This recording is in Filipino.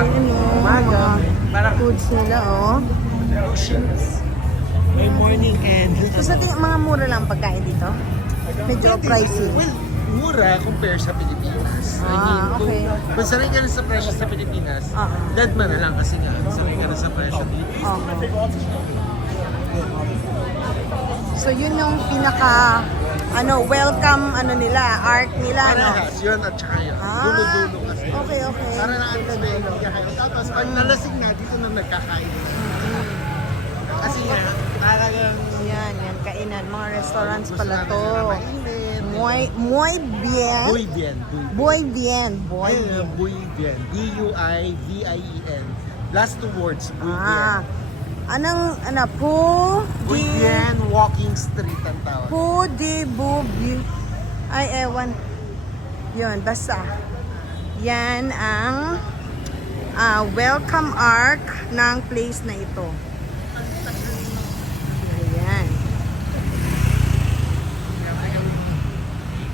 Ayun o, mga foods nila oh. May morning and... So sa mga mura lang pagkain dito? Medyo pricey. Well, mura compare sa Pilipinas. Okay. Kung sanay ka rin sa presyo sa Pilipinas, dead man na lang kasi nga, sanay ka rin sa presyo sa Pilipinas. So yun yung pinaka welcome nila, art nila, no? Parehas, yun at saka yun. Dulo-dulo kasi. Okay. Para na-explain kayo. Tapos pag nalasing na, dito na nagkakain. Kasi nga, talagang... Yan, kainan. Mga restaurants gusto pala namin to. na mainit. Muy bien. Muy bien. Muy bien. Muy bien. D-U-I-V-I-E-N. Last two words, muy bien. Muy bien, walking street ang tawag. Po di bubi. Ay, ewan. Yun, basta. Yan ang welcome arc ng place na ito.